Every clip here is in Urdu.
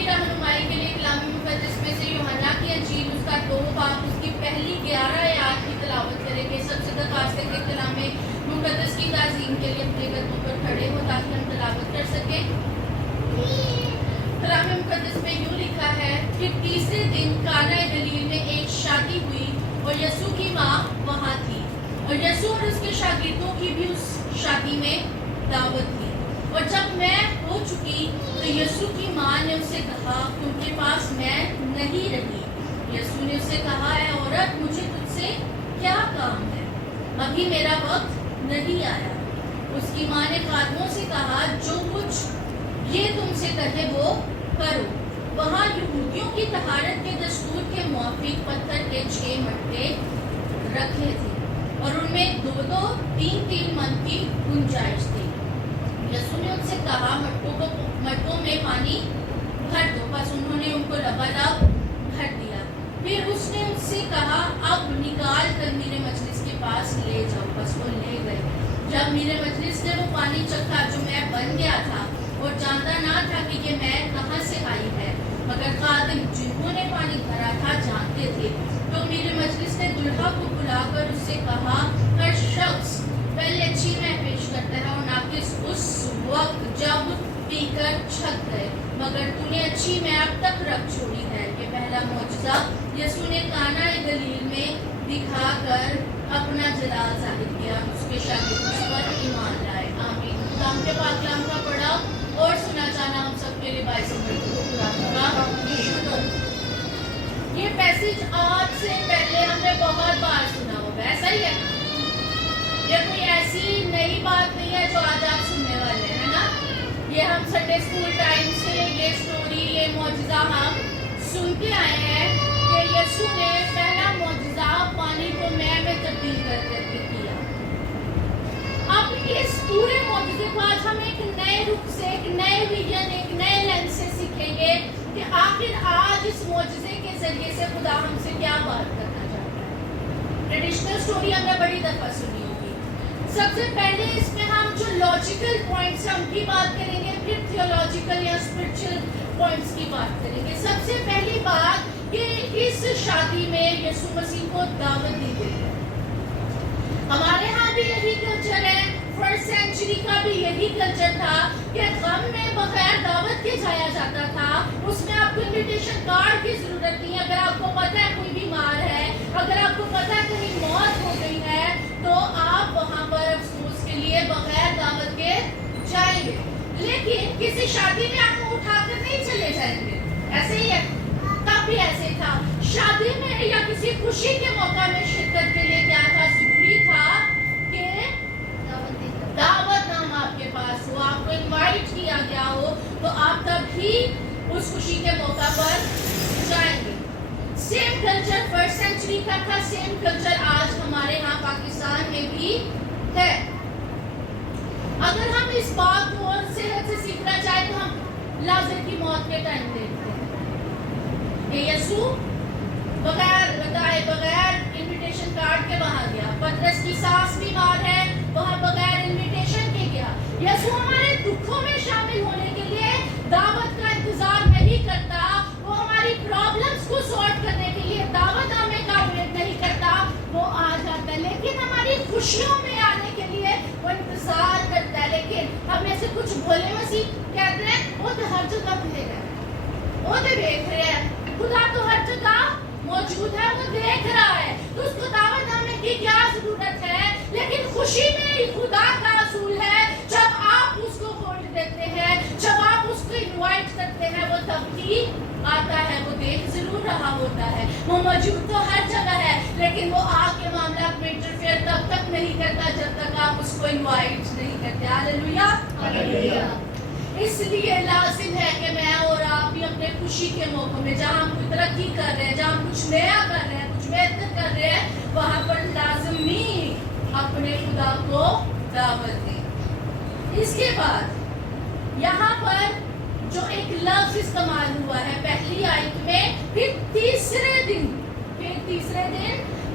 کی رہنمائی کے لیے کلام مقدس میں سے یوحنا کی انجیل اس کا 2 باب اس کی پہلی 11 آیات کی تلاوت کریں گے. سب سے درخواست ہے کہ کلام مقدس کی تعظیم کے لیے اپنے قدموں پر کھڑے ہو تاکہ ہم تلاوت کر سکیں. کلام مقدس میں یوں لکھا ہے کہ تیسرے دن کانا گلیل میں ایک شادی ہوئی اور یسوع کی ماں وہاں تھی اور یسوع اور اس کے شاگردوں کی بھی اس شادی میں دعوت تھی. اور جب میں ہو چکی تو یسوع کی ماں نے اسے کہا تم کے پاس میں نہیں رہی. یسوع نے اسے کہا اے عورت مجھے تجھ سے کیا کام ہے, ابھی میرا وقت نہیں آیا. اس کی ماں نے خادموں سے کہا جو کچھ یہ تم سے کہے وہ کرو. وہاں یہودیوں کی طہارت کے دستور کے موافق پتھر کے 6 مٹکے رکھے تھے اور ان میں 2-2 3-3 من کی گنجائش تھی. یسوع نے ان سے کہا مٹکوں میں پانی بھر دو. بس انہوں نے ان کو لبالب بھر دیا. پھر اس نے ان سے کہا اب نکال کر میرے مجلس کے پاس لے جاؤ. بس وہ لے گئے. جب میرے مجلس نے وہ پانی چکھا جو میں بن گیا تھا اور جانتا نہ تھا کہ یہ میں کہاں سے آئی ہے, مگر خادم جنہوں نے پانی بھرا تھا جانتے تھے. تو میرے مجلس نے دلہا کو بلا کر اس سے کہا ہر شخص پہلے اچھی میں پیش کرتا ہے اور ناقص اس وقت جب پی کر چھک گئے, مگر تو نے اچھی میں اب تک رکھ چھوڑی ہے. یہ پہلا معجزہ یسوع نے کانا گلیل میں دکھا کر اپنا جلال ظاہر کیا. اس کے شاگرد اس پر ایمان لائے. آمین. کلام کے پاک کلام کا پڑھا اور سنا جانا ہم سب کے لیے باعث برکت و خدا کا شکر. یہ پیسج آج سے پہلے ہم نے بہت بار سنا ہوگا, ایسا ہی ہے. یہ کوئی ایسی نئی بات نہیں ہے جو آج آپ سننے والے ہیں, ہے نا. یہ ہم سنڈے اسکول ٹائم سے یہ سٹوری, یہ معجزہ ہم سنتے آئے ہیں کہ یسوع نے پہلا معجزہ پانی کو میں تبدیل کر کے کیا. اب اس پورے معجزے کو آج ہم ایک نئے رخ سے, ایک نئے ویژن, ایک نئے لینس سے سیکھیں گے کہ آخر آج اس معجزے کے ذریعے سے خدا ہم سے کیا بات کرنا چاہتا ہے. ٹریڈیشنل سٹوری ہم نے بڑی دفعہ سنی ہوگی. سب سے پہلے اس میں ہم جو لاجیکل پوائنٹس ہیں ان کی بات کریں گے, پھر تھیولوجیکل یا اسپرچل پوائنٹس کی بات کریں گے. سب سے پہلی بات کہ اس شادی میں یسوع مسیح کو دعوت دی گئی ہے. ہمارے ہاں بھی یہی کلچر ہے, فرسٹ سینچری کا بھی یہی کلچر تھا کہ غم میں بغیر دعوت کے جایا جاتا تھا. اس میں آپ کو انویٹیشن کارڈ کی ضرورت نہیں. اگر آپ کو پتہ ہے کوئی بیمار ہے, اگر آپ کو پتہ ہے کہیں موت ہو گئی ہے, تو آپ وہاں پر افسوس کے لیے بغیر دعوت کے جائیں گے. لیکن کسی شادی میں آپ کو اٹھا کر نہیں چلے جائیں گے. ایسے ہی ہے, تب بھی ایسے تھا. شادی میں یا کسی خوشی کے موقع میں شرکت کے لیے کیا تھا, ضروری تھا کہ دعوت نامہ آپ کے پاس ہو, آپ کو انوائٹ کیا گیا ہو, تو آپ تب ہی اس خوشی کے موقع پر جائیں گے. سیم کلچر فرسٹ سینچری کا تھا, سیم کلچر آج ہمارے ہاں پاکستان میں بھی ہے. اگر ہم اس بات کو اور صحت سے سیکھنا چاہیں تو ہم لازر کی موت کے ٹائم دیکھتے ہیں کہ یسوع بغیر بتائے, بغیر انویٹیشن کارڈ کے وہاں گیا. پترس کی ساس بیمار ہے, وہاں بغیر انویٹیشن کے گیا. یسوع ہمارے دکھوں میں شامل ہونے کے لیے دعوت کا انتظار نہیں کرتا, وہ ہماری پرابلمز کو سارٹ کرنے کے لیے دعوت نامے کا ویٹ نہیں کرتا, وہ آ جاتا ہے. لیکن ہماری خوشیوں میں آنے کے لیے وہ انتظار کرتا ہے. لیکن ہم میں سے کچھ بھولے مسیح کہتے ہیں وہ تو ہر جگہ ملے گا, وہ تو دیکھ رہے ہیں, خدا تو ہر جگہ موجود ہے, وہ دیکھ رہا ہے, تو اس کو دعوت نامے کی کیا ضرورت ہے. لیکن خوشی میں خدا کا اصول ہے, جب آپ اس کو ہولڈ دیتے ہیں, جب آپ اس کو انوائٹ کرتے ہیں, وہ تب ہی آتا ہے. وہ دیکھ ضرور رہا ہوتا ہے, وہ موجود تو ہر جگہ ہے, لیکن وہ آپ کے معاملات میں انٹرفیئر تب تک نہیں کرتا جب تک آپ اس کو انوائٹ نہیں کرتے. ہاللیلویا, ہاللیلویا. اس لیے لازم ہے کہ میں اور آپ بھی اپنے خوشی کے موقع میں, جہاں ہم کوئی ترقی کر رہے ہیں, جہاں ہم کچھ نیا کر رہے ہیں, کچھ بہتر کر رہے ہیں, وہاں پر لازمی اپنے خدا کو دعوت دیں. اس کے بعد یہاں پر جو ایک لفظ استعمال ہوا ہے پہلی آیت میں, پھر تیسرے دن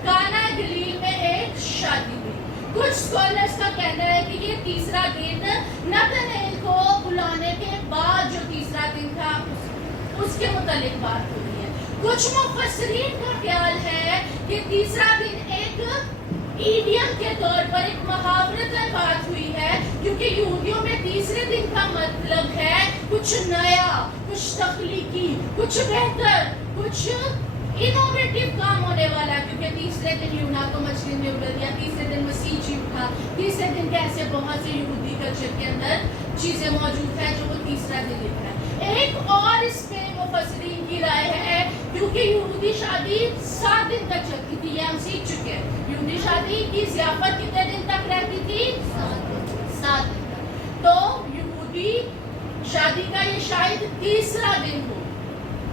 کانا گلیل میں ایک شادی ہوئی. کچھ اسکالرز کا کہنا ہے کہ یہ تیسرا دن نتنیل کو بلانے کے بعد جو تیسرا دن تھا اس کے متعلق بات ہو رہی ہے. کچھ مفسرین کا خیال ہے کہ تیسرا دن ایک ایڈیم کے طور پر ایک محاورتن بات ہوئی ہے, کیونکہ یہودیوں میں تیسرے دن کا مطلب ہے کچھ نیا, کچھ تخلیقی, کچھ بہتر, کچھ انوویٹو کام ہونے والا. کیونکہ تیسرے دن یونا کو مچھلی میں ابل دیا, تیسرے دن مسیح جی اٹھا, تیسرے دن کے ایسے بہت سے یہودی کلچر کے اندر چیزیں موجود ہیں جو وہ تیسرا دن لکھ رہا ہے. ایک اور اس پہ مفسرین کی رائے ہے کیونکہ یہودی شادی 7 دن تک چلتی تھی, یہ ہم سیکھ چکے ہیں. یہودی شادی کی ضیافت کتنے دن تک رہتی تھی؟ 7 دن تک. تو یہودی شادی کا یہ شاید تیسرا دن ہو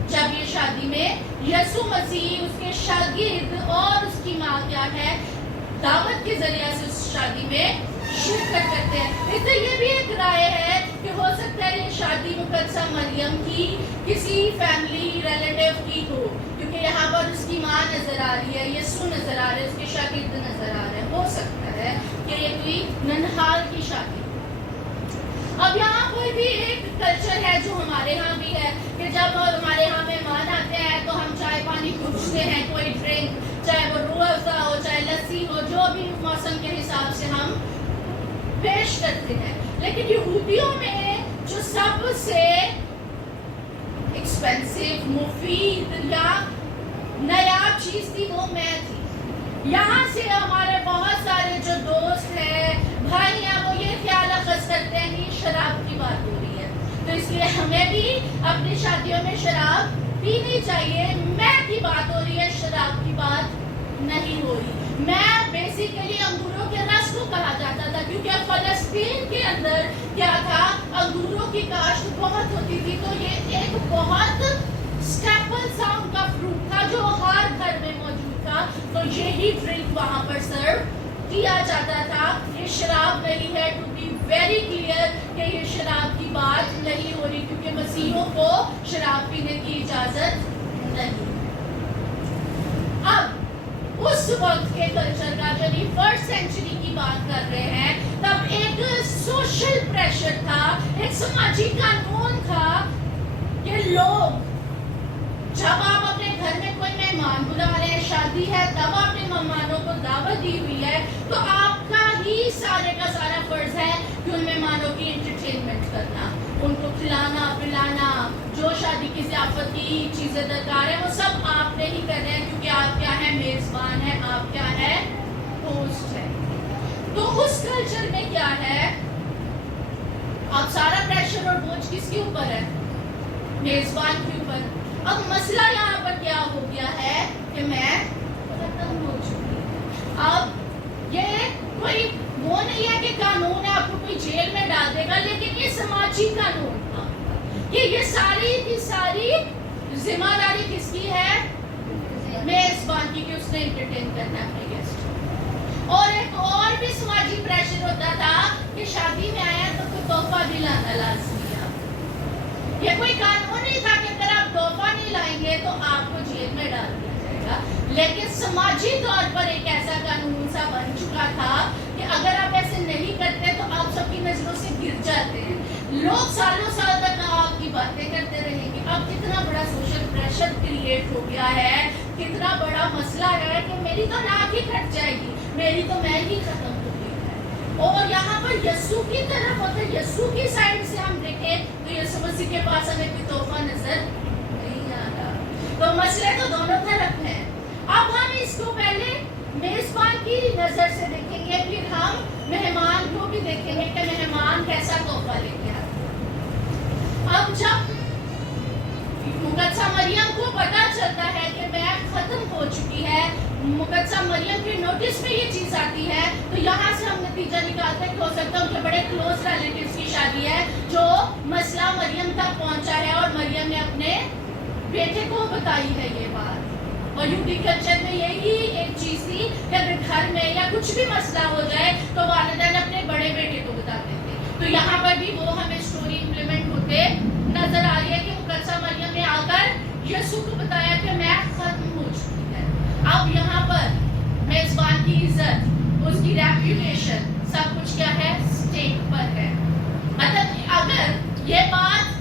جب یہ شادی میں یسوع مسیح, اس کے شاگرد اور اس کی ماں کیا ہے, دعوت کے ذریعے سے اس شادی میں شرکت کرتے ہیں. اس سے یہ بھی ایک رائے ہے کہ ہو سکتا ہے یہ شادی مقدسہ مریم کی کسی فیملی ریلیٹیو کی ہو, کیونکہ یہاں پر اس کی ماں نظر آ رہی ہے, یسوع نظر آ رہے ہیں, اس کے شاگرد نظر آ رہے ہیں. ہو سکتا ہے کہ یہ کوئی ننہال کی شادی. اب یہاں کوئی بھی ایک کلچر ہے جو ہمارے ہاں بھی ہے کہ جب ہمارے ہاں مہمان آتے ہیں تو ہم چائے پانی پوچھتے ہیں, کوئی ڈرنک, چاہے وہ روح افزا ہو, چاہے لسی ہو, جو بھی موسم کے حساب سے ہم پیش کرتے ہیں. لیکن یہودیوں میں جو سب سے ایکسپینسو, مفید یا نایاب چیز تھی وہ میں تھی. یہاں سے ہمارے بہت سارے جو دوست ہیں, بھائی ہیں, وہ یہ خیال اخذ کرتے ہیں کہ شراب کی بات ہو رہی ہے, تو اس لیے ہمیں بھی اپنی شادیوں میں شراب پینی چاہیے. میں کی بات ہو رہی ہے, شراب کی بات نہیں ہو رہی. میں بیسیکلی انگوروں کے رس کو کہا جاتا تھا, کیونکہ فلسطین کے اندر کیا تھا, انگوروں کی کاشت بہت ہوتی تھی, تو یہ ایک بہت اسٹیپل سا ان کا فروٹ تھا جو ہر گھر میں موجود تھا. تو یہی ڈرنک وہاں پر سرو کیا جاتا تھا. یہ شراب نہیں ہے, ٹو بی ویری کلیئر کہ یہ شراب کی بات نہیں ہو رہی, کیونکہ مسیحیوں کو شراب پینے کی اجازت نہیں. اب اس وقت کے کلچر کا, یعنی 1st سینچری کی بات کر رہے ہیں, تب ایک سوشل پریشر تھا, ایک سماجی قانون تھا کہ لوگ, جب آپ اپنے گھر میں کوئی مہمان بلا رہے ہیں, شادی ہے, تب آپ نے مہمانوں کو دعوت دی ہوئی ہے, تو آپ کا ہی سارے کا سارا فرض ہے کہ ان مہمانوں کی انٹرٹینمنٹ کرنا, ان کو کھلانا پلانا, جو شادی کی ضیافت کی چیزیں درکار ہیں وہ سب آپ نے ہی کرنا ہے, کیونکہ آپ کیا ہے, میزبان ہیں, آپ کیا ہے, ہوسٹ ہے. تو اس کلچر میں کیا ہے, اب سارا پریشر اور بوجھ کس کے اوپر ہے, میزبان کے اوپر. اب مسئلہ یہاں پر کیا ہو گیا ہے کہ میں ختم ہو چکی ہوں. اب یہ کوئی وہ نہیں ہے کہ قانون ہے آپ کو کوئی جیل میں ڈال دے گا, لیکن یہ سماجی قانون تھا کہ یہ ساری کی ساری ذمہ داری کس کی ہے, میزبان کی, کہ اس نے انٹرٹین کرنا ہے اپنے گیسٹ. اور ایک اور بھی سماجی پریشر ہوتا تھا کہ شادی میں آیا تو کوئی تحفہ بھی لانا لازمی ہے. یہ کوئی قانون نہیں تھا کہ اگر آپ تحفہ نہیں لائیں گے تو آپ کو جیل میں ڈال دیا جائے گا, لیکن سماجی طور پر ایک ایسا قانون سا بن چکا تھا کہ اگر آپ ایسے نہیں کرتے تو آپ سب کی نظروں سے گر جاتے ہیں. لوگ سالوں سال تک آپ کی باتیں کرتے رہیں گے. اب کتنا بڑا سوشل پریشر کریٹ ہو گیا ہے, کتنا بڑا مسئلہ ہے کہ میری تو ناک ہی کٹ جائے گی, میری تو میں ہی ختم ہو گئی ہے. اور یہاں پر یسوع کی طرف ہوتا ہے, یسوع کی سائڈ سے ہم دیکھیں تو یسوع مسیح کے پاس ہمیں کوئی تحفہ نظر نہیں آ رہا. تو مسئلے تو دونوں طرف ہیں. اب ہم اس کو پہلے میزبان کی نظر سے دیکھیں گے, پھر ہم مہمان کو بھی دیکھیں گے کہ مہمان کیسا تحفہ لے کے آتے ہیں. اب جب مقدسہ مریم کو پتا چلتا ہے کہ میں ختم ہو چکی ہے, مقدسہ مریم کے نوٹس میں یہ چیز آتی ہے, تو یہاں سے ہم نتیجہ نکالتے ہیں کہ ہو سکتا ہے ان کے بڑے کلوز ریلیٹیوز کی شادی ہے جو مسئلہ مریم تک پہنچا ہے, اور مریم نے اپنے بیٹے کو بتائی ہے یہ بات. اور یہودی کلچر میں یہی ایک چیز تھی کہ اگر گھر میں یا کچھ بھی مسئلہ ہو جائے تو والدین اپنے بڑے بیٹے کو بتاتے تھے. تو یہاں پر بھی وہ ہمیں اسٹوری امپلیمنٹ ہوتے نظر آ رہی ہے کہ مقدسہ مریم نے آ کر یسوع کو بتایا کہ میں ختم ہو چکی ہے. اب یہاں پر میزبان کی عزت, اس کی ریپوٹیشن, سب کچھ کیا ہے, اسٹیک پر ہے. مطلب اگر یہ بات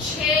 6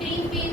3-3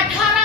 18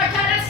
18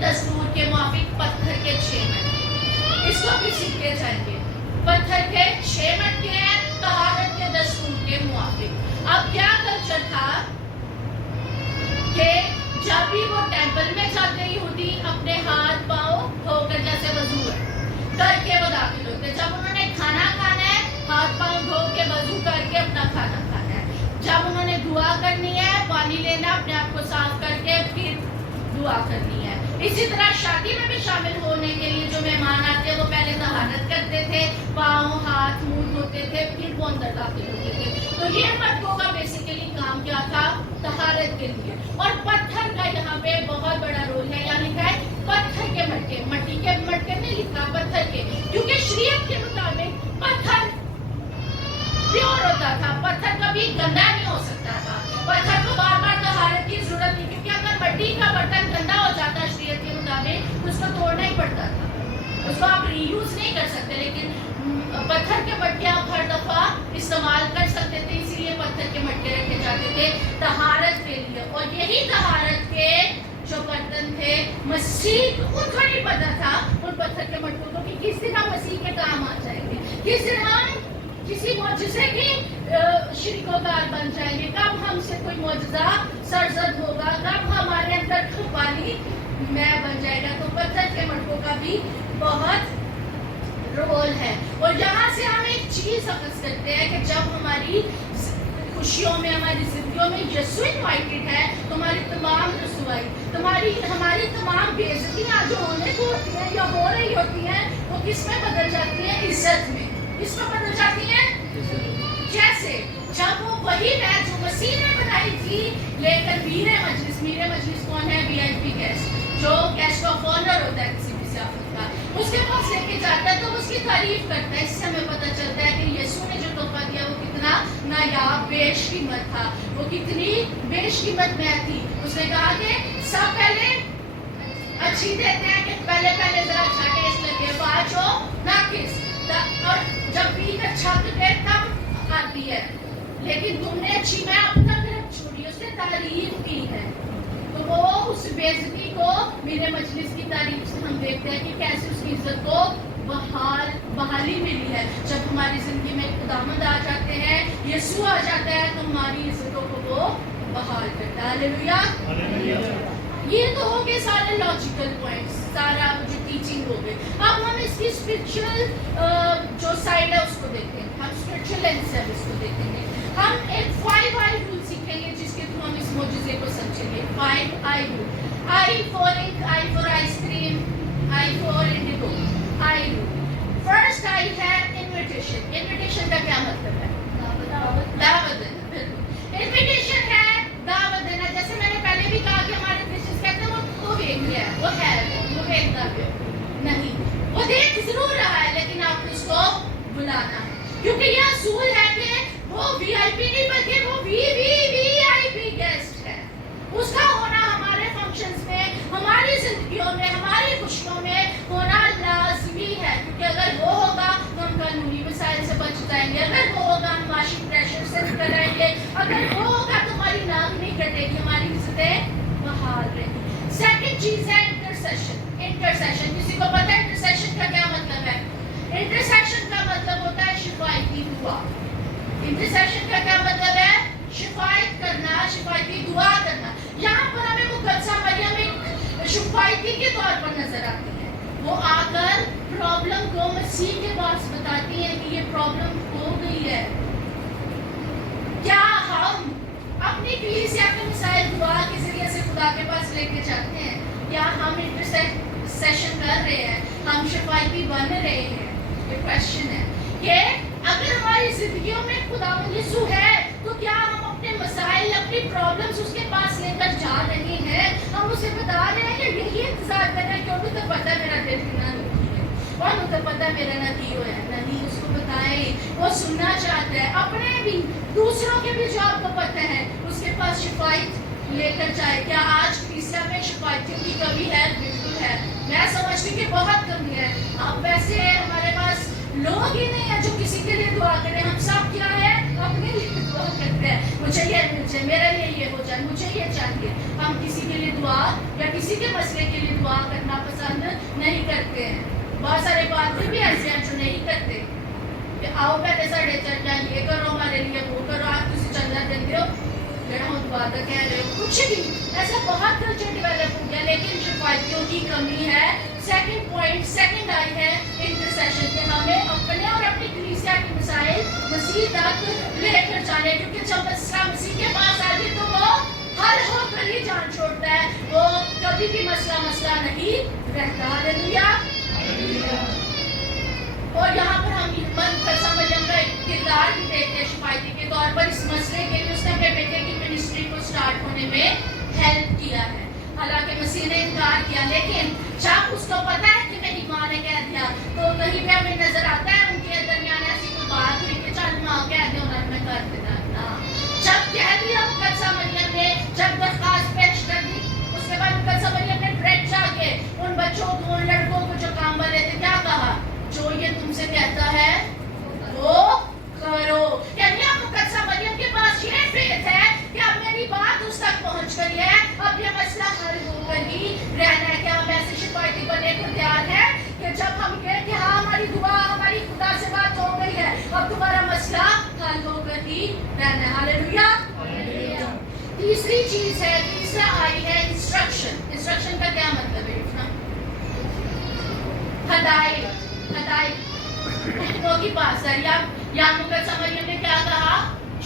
دستور کے موافق پتھر کے 6 مٹکے. اس کو بھی سیکھتے جائیں گے. پتھر کے 6 مٹکے ہیں طہارت کے دستور کے موافق. اب کیا کلچر تھا کہ جب بھی وہ ٹیمپل میں جاتے یہودی اپنے ہاتھ پاؤں دھو کر, جیسے وضو کر کے وہ داخل ہوتے. جب انہوں نے کھانا کھانا ہے ہاتھ پاؤں دھو کے وضو کر کے اپنا کھانا کھانا ہے. جب انہوں نے دعا کرنی ہے پانی لینا اپنے آپ کو صاف کر کے پھر دعا کرنی ہے. اسی طرح شادی میں بھی شامل ہونے کے لیے جو مہمان آتے وہ پہلے طہارت کرتے تھے, پاؤں ہاتھ منہ دھوتے تھے, پھر وہ اندر داخل ہوتے تھے. تو یہ مٹکوں کا بیسیکلی کام کیا تھا, طہارت کے لیے. اور پتھر کا یہاں پہ بہت بڑا رول ہے. یہاں لکھا ہے پتھر کے مٹکے, مٹی کے مٹکے نہیں لکھا, پتھر کے, کیونکہ شریعت کے مطابق پتھر پیور ہوتا تھا. پتھر کبھی گندا نہیں ہو سکتا تھا. پتھر کو بار بار طہارت کی ضرورت نہیں, کیونکہ اگر مٹی کا برتن گندا ہو جاتا شریعت کے مطابق تو اس کو توڑنا ہی پڑتا تھا. اس کو آپ ری یوز نہیں کر سکتے, لیکن پتھر کے مٹکے آپ ہر دفعہ استعمال کر سکتے تھے. اسی لیے پتھر کے مٹکے رکھے جاتے تھے طہارت کے لیے. اور یہی طہارت کے جو برتن تھے مسیح کو تو نہیں پتا تھا ان پتھر کے مٹکوں کو کہ کس دن ہم مسیح کے کام آ جائیں گے, کس دن ہم کسی معجزے کی شریک و کار بن جائیں گے, کب ہم سے کوئی معجزہ سرزد ہوگا, کب ہمارے اندر پانی میں بن جائے گا. تو پتھر کے مٹکوں کا بھی بہت رول ہے. اور یہاں سے ہم ایک چیز اخذ کرتے ہیں کہ جب ہماری خوشیوں میں, ہماری زندگیوں میں یسوع انوائٹڈ ہے تو ہماری تمام رسوائی, ہماری تمام بے عزتیاں جو ہونے کو ہوتی ہیں یا ہو رہی ہوتی ہیں وہ کس میں بدل جاتی ہیں, عزت میں. اس میں بدل جاتی ہیں جیسے جب وہ وہی ہے جو مسیح نے بنائی تھی لے کر میرے مجلس کون ہے, وی آئی پی گیسٹ, جو گیسٹ آف آنر ہوتا ہے کسی بھی ضیافت کا, اس کے پاس لے کے جاتا ہے تو اس کی تعریف کرتا ہے. اس سے ہمیں پتہ چلتا ہے کہ یسوع نے جو تحفہ دیا وہ کتنا نایاب بیش قیمت تھا, وہ کتنی بیش قیمت میں تھی. اس نے کہا کہ سب پہلے اچھی دیتے ہیں کہ پہلے ذرا اچھا ٹیسٹ لگے, بعد جو ناقص, اور جب بھی اچھا کرے تب آتی ہے. لیکن تم نے اچھی میں اپنا طرف چھوڑی, اس نے تعریف کی ہے. تو وہ اس بے عزتی کو میرے مجلس کی تعریف سے ہم دیکھتے ہیں کہ کیسے اس کی عزت کو بحالی ملی ہے. جب ہماری زندگی میں خداوند آ جاتے ہیں, یسوع آ جاتا ہے تو ہماری عزتوں کو وہ بحال کرتا ہے. ہاللیلویا. یہ تو ہو گئے سارے لاجیکل پوائنٹس, سارا جو ٹیچنگ ہو گئی. اب ہم اس کی اسپرچل جو سائڈ ہے اس کو دیکھیں گے, ہم اسپرچل لینس سے اس کو دیکھیں گے. ہم ایک 5 آئی رول سیکھیں گے جس کے تھرو ہم اس معجزے کو سمجھیں گے. 5 I rule. I for ink, I for ice cream, I for indigo, I rule. First I ہے انویٹیشن. انویٹیشن کا کیا مطلب ہے, دعوت دینا. بالکل انویٹیشن ہے دعوت دینا. جیسے میں نے پہلے بھی کہا کہ ہمارے کرسچنز کہتے ہیں وہ دیکھ لیا, وہ ہے, وہ دیکھتا بھی نہیں, وہ دیکھ ضرور رہا ہے لیکن آپ نے اس کو بلانا ہے, کیونکہ یہ اصول ہے کہ وہ وی آئی پی نہیں بلکہ وہ وی آئی پی گیسٹ ہے. اس کا ہونا ہمارے فنکشنز میں, ہماری زندگیوں میں, ہماری خوشیوں میں ہونا لازمی ہے. کیونکہ اگر وہ ہوگا تو ہم قانونی مسائل سے بچ جائیں گے, اگر وہ ہوگا ہم معاشی پریشر سے نکل آئیں گے, اگر وہ ہوگا تو ہماری ناک نہیں کٹے گی, ہماری عزتیں بحال رہیں گی. سیکنڈ چیز ہے انٹرسیشن. انٹرسیشن کسی کو پتہ ہے انٹرسیشن کا کیا مطلب ہے؟ انٹرسیشن کا مطلب ہوتا ہے شفایتی دعا. انٹرسیشن کا کیا مطلب ہے؟ شفایت کرنا, شفایتی دعا کرنا. یہاں پر ہمیں مقدسہ مریم ایک شفایتی کے طور پر نظر آتی ہے. وہ آ کر پرابلم کو مسیح کے پاس بتاتی ہے کہ یہ پرابلم ہو گئی ہے. کیا ہم اپنی کلیسیا کے مسائل دعا کے ذریعے سے خدا کے پاس لے کے جاتے ہیں؟ یا ہم انٹرسیشن کر رہے ہیں, ہم شفایتی بن رہے ہیں؟ یہ کوشچن ہے کہ اگر ہماری زندگیوں میں خداوند یسوع ہے تو کیا ہم اپنے مسائل, اپنی پرابلمز اس کے پاس لے کر جا رہے ہیں؟ ہم اسے بتا رہے ہیں کہ یہی انتظار کر رہے ہیں کہ انہوں تو پتہ میرا دل کتنا دکھی ہے, اور انہوں تو پتہ میرا نتیجہ ہے. نہیں, اس کو بتائیں, وہ سننا چاہتا ہے. اپنے بھی دوسروں کے بھی جو آپ کو پتہ ہے اس کے پاس شفایت لے کر جائے. کیا آج کلیسیا میں شفایتیوں کی کمی ہے؟ بالکل ہے. میں سمجھتی کہ بہت کمی ہے. اب ویسے ہمارے پاس لوگ ہی نہیں ہیں جو کسی کے لیے دعا کریں. ہم سب کیا ہے, اپنے لیے دعا کرتے ہیں. مجھے یہ مل جائے, میرے لیے یہ ہو جائے, مجھے یہ چاہیے. ہم کسی کے لیے دعا یا کسی کے مسئلے کے لیے دعا کرنا پسند نہیں کرتے ہیں. بہت سارے باتیں بھی ایسے ہیں جو نہیں کرتے کہ آؤ پہلے ساڑھے چل جائیں, یہ کرو ہمارے لیے, وہ کرو, آپ کسی چندہ دیں ہو جڑا ہوں دعا کا کہہ رہے ہو, کچھ بھی ایسا بہت کلچر ڈیولپ ہو گیا. لیکن شفایتیوں کی کمی ہے. سیکنڈ پوائنٹ, سیکنڈ آئی ہے انٹرسیشن کے. ہمیں اپنے اور اپنی کلیسیا کے مسائل مسیح تک لے کر جانے, کیونکہ جب مسئلہ مسیح کے پاس آ جائے تو وہ حل ہو کر ہی جان چھوڑتا ہے, وہ کبھی بھی مسئلہ نہیں رہتا. ہاللیلویا. اور یہاں پر ہم قدسہ مریم کا ایک کردار بھی دیکھتے ہیں شفایتی کے طور پر. اس مسئلے کے لیے اس نے اپنے بیٹے کی منسٹری کو سٹارٹ ہونے میں ہیلپ کیا ہے. حالانکہ مسیح نے انکار کیا, لیکن جب اس کو پتا ہے کہ میری ماں نے کہہ دیا تو کہیں بھی ہمیں نظر آتا ہے ان کے درمیان ایسی کوئی بات ہوئی کہ چل ماں کہہ دے انہوں نے کر دینا. جب کہہ دیا قدسہ مریم نے, جب درخواست پیش کر دی, اس کے بعد قدسہ مریم نے ڈائریکٹ جا کے ان بچوں کو, ان لڑکوں کو جو کام والے تھے, کیا کہا, جو یہ تم سے کہتا ہے وہ کرو. یعنی اب قدسہ مریم کے پاس یہ فیت ہے کہ اب میری بات اس تک پہنچ گئی ہے, اب یہ مسئلہ حل ہو کر ہی رہنا ہے. کہ ہم ایسے شفایتی بننے کو تیار ہیں کہ جب ہم کہیں کہ ہاں ہماری دعا, ہماری خدا سے بات ہو گئی ہے, اب تمہارا مسئلہ حل ہو کر ہی رہنا ہے. ہاللیلویا. تیسری چیز ہے, تیسرا آئی ہے انسٹرکشن. انسٹرکشن کا کیا مطلب ہے؟ ہدایت کی پاس ہے. یا قدسہ مریم نے کیا کہا,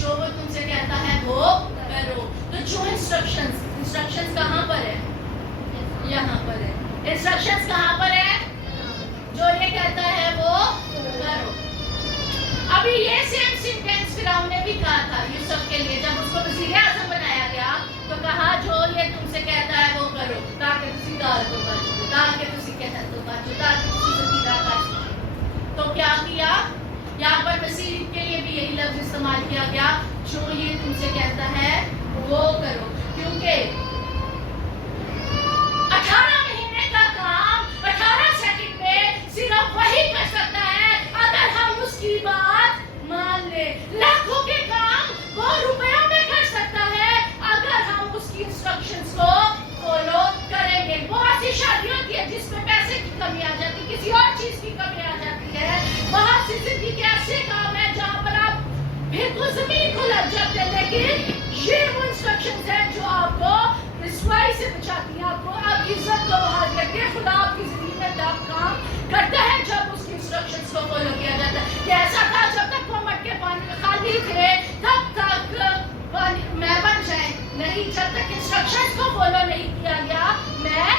جو وہ تم سے کہتا ہے وہ کرو. تو جو انسٹرکشنز کہاں پر ہے؟ یہاں پر ہے. انسٹرکشنز کہاں پر ہے؟ جو یہ کہتا ہے وہ کرو. ابھی یہ سیم سینٹینس فرعون نے بھی کہا تھا یوسف کے لیے, جب اس کو وزیر اعظم بنایا گیا تو کہا جو یہ تم سے کہتا ہے وہ کرو, تاکہ تسی دار کو بچو, تاکہ تسی کہتا تو بچو, تاکہ تسی زندگی کر سکو. تو کیا کیا یہاں پر مسیح کے لیے بھی یہی لفظ استعمال کیا گیا, جو یہ تم سے کہتا ہے وہ کرو. کیونکہ 18 مہینے کا کام 18 سیکنڈ میں صرف وہی کر سکتا ہے اگر ہم اس کی بات مان لیں. لاکھوں کے کام وہ روپیوں میں کر سکتا ہے اگر ہم اس کی انسٹرکشنز کو فالو کریں گے. بہت سی شادیاں ہوتی ہے جس میں پیسے کی کمی آ جاتی, کسی اور چیز کی کمی آ جاتی ہے. بہت سی زندگی کے ایسے کام ہیں جہاں پر آپ بالکل زمین کو لگ جاتے ہیں, لیکن یہ وہ انسٹرکشنز ہیں جو آپ کو رسوائی سے بچاتی ہیں, آپ کو آپ کی عزت کو بحال کرتی ہے. خدا آپ کی زندگی میں تب کام کرتا ہے جب اس کی انسٹرکشنز کو فالو کیا جاتا ہے. کہ ایسا تھا جب تک وہ مٹکے پانی میں خالی تھے تب تک میں بن جائیں, نہیں, جب تک انسٹرکشنز کو فالو نہیں کیا گیا میں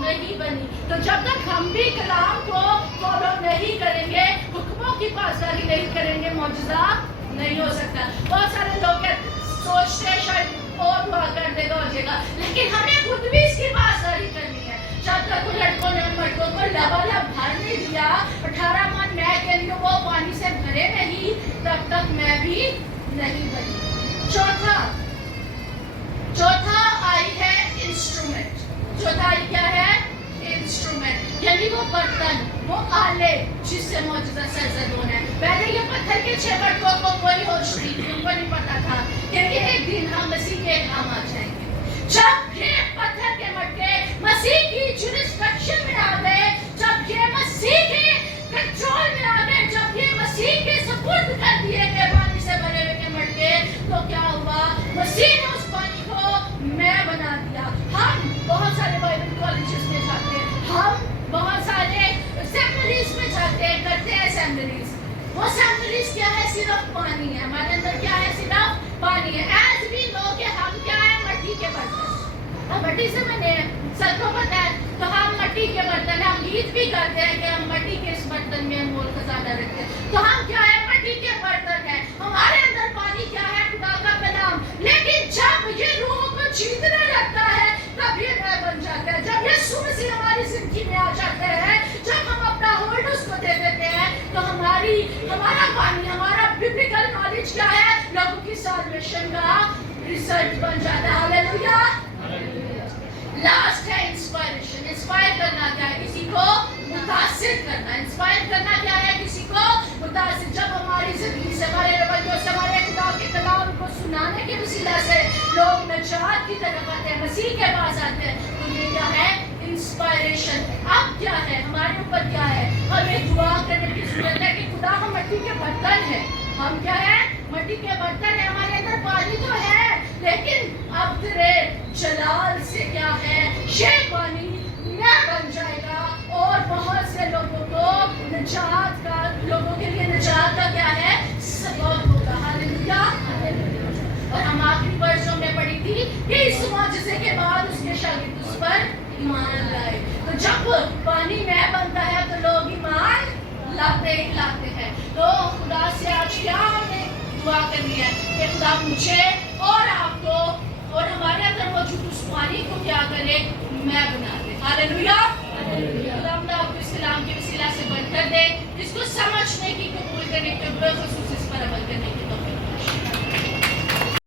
نہیں بنی. تو جب تک ہم بھی کلام کو فالو نہیں کریں گے, حکموں کی پاسداری نہیں کریں گے, معجزہ نہیں ہو سکتا. بہت سارے لوگ سوچتے ہیں شاید اور دعا کر دے گا ہو جائے گا, لیکن ہمیں خود بھی اس کی پاسداری کرنی ہے. جب تک ان لڑکوں نے ان مٹکوں کو لبالب بھر نہیں دیا, 18 من میں کے لیے وہ پانی سے بھرے نہیں, تب تک میں بھی نہیں بنی. چوتھا آئی ہے انسٹرومنٹ. چوتھا آئی کیا ہے؟ انسٹرومنٹ. یعنی وہ برتن, وہ آلے جس سے معجزہ سرزد ہونا ہے. پہلے یہ پتھر کے 6 مٹکوں کو کوئی ہوش نہیں تھی, ان کو نہیں پتا تھا کہ یہ ایک دن ہم مسیح کے کام آ جائیں گے. جب یہ پتھر کے مٹکے مسیح کی جورسڈکشن میں آ گئے, جب یہ مسیح کے کنٹرول میں آ گئے, جب یہ مسیح کے سپرد کر دیے گئے پانی سے بھرے ہوئے کے مٹکے, تو کیا ہوا, مسیح نے اس پانی کو میں بنا دیا. ہم بہت سارے بائبل کالجز میں جاتے ہیں, ہم بہت سارے اسمبلیز میں جاتے ہیں, کرتے ہیں اسمبلیز. وہ اسمبلیز کیا ہے؟ صرف پانی ہے. ہمارے اندر کیا ہے؟ صرف پانی ہے. ایز بھی لو کہ ہم کیا ہے؟ مٹی کے برتن. ہم مٹی سے بنے ہیں, سب کو پتا ہے. تو ہم مٹی کے برتن, ہم گیت بھی کرتے ہیں کہ ہم مٹی کے اس برتن میں انمول خزانہ رکھتے ہیں. تو ہم کیا ہے؟ مٹی کے برتن ہیں. ہمارے اندر پانی کیا ہے؟ خدا کا کلام. لیکن جب یہ روح کو جیتنے لگتا ہے تب یہ میں بن جاتا ہے. جب یسوع مسیح ہماری زندگی میں آ جاتے ہیں, جب ہم اپنا ہولڈ اس کو دے دیتے ہیں, تو ہمارا پانی, ہمارا ببلیکل نالج کیا ہے؟ لوگوں کی سالویشن کا ریزلٹ بن جاتا ہے. ہاللیلویا. لاسٹ ہے انسپائریشن. انسپائر کرنا کیا ہے؟ کسی کو متاثر کرنا. انسپائر کرنا کیا ہے؟ کسی کو خدا سے جب ہماری زندگی سے ہمارے رویوں سے ہمارے خدا کے کلام کو سنانے کے وسیلہ سے لوگ نجات کی طرف آتے ہیں, مسیح کے پاس آتے ہیں, تو یہ کیا ہے؟ انسپائریشن. اب کیا ہے ہمارے اوپر؟ کیا ہے؟ ہمیں دعا کرنے کی ضرورت ہے کہ خدا ہم مٹی کے برتن ہیں. ہم کیا ہے؟ مٹی کے برتن ہیں. ہمارے اندر پانی تو ہے, لیکن اب تیرے جلال سے کیا ہے, یہ پانی نیا بن جائے گا اور بہت سے لوگوں کو نجات کا, لوگوں کے لیے نجات کا کیا ہے, سبب ہوگا. ہاللیلویا, ہاللیلویا. اور ہم آخری ورسوں میں پڑھی تھی کہ اس معجزے کے بعد اس کے شاگرد اس پر ایمان لائے. تو جب پانی میں بنتا ہے تو لوگ ایمان لاتے ہیں. تو خدا سے آج کیا ہم نے دعا کرنی ہے کہ خدا مجھے اور آپ کو اور ہمارے اندر موجود اس پانی کو کیا کرے, میں بنا دے. ہاللیلویا. خدا آپ کو اس کلام کے وسیلہ سے برکت دے, اس کو سمجھنے کی, قبول کرنے کی, بالخصوص اس پر عمل کرنے کی.